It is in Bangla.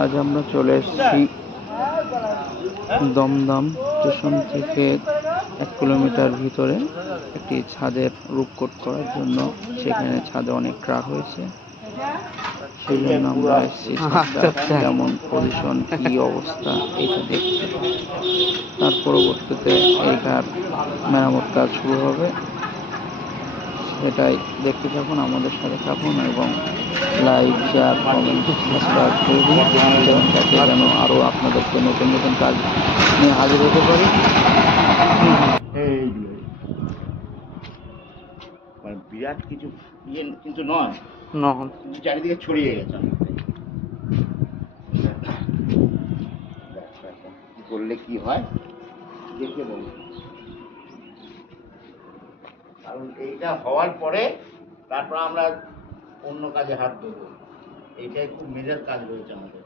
আজ আমরা চলে এসেছি দমদম স্টেশন থেকে 1 কিলোমিটার ভিতরে একটি ছাদের রূপকোট করার জন্য। সেখানে ছাদে অনেক ট্রাক হয়েছে, সেই জন্য আমরা এসেছি কেমন পজিশন, কি অবস্থা এটা দেখতে। তার পরবর্তীতে এইটার মেরামত কাজ শুরু হবে, সেটাই দেখতে থাকুন, আমাদের সাথে থাকুন এবং লাইক, শেয়ার, কমেন্ট, সাবস্ক্রাইব করে দিন, যাতে যেন আরও আপনাদেরকে নতুন নতুন কাজ নিয়ে হাজির হতে পারি। বিরাট কিছু ইয়ে কিন্তু নয়, কিন্তু চারিদিকে ছড়িয়ে গেছে। কি করলে কি হয় দেখে বলুন, কারণ এইটা হওয়ার পরে তারপর আমরা অন্য কাজে হাত দেবো। এইটাই খুব মেজর কাজ রয়েছে আমাদের।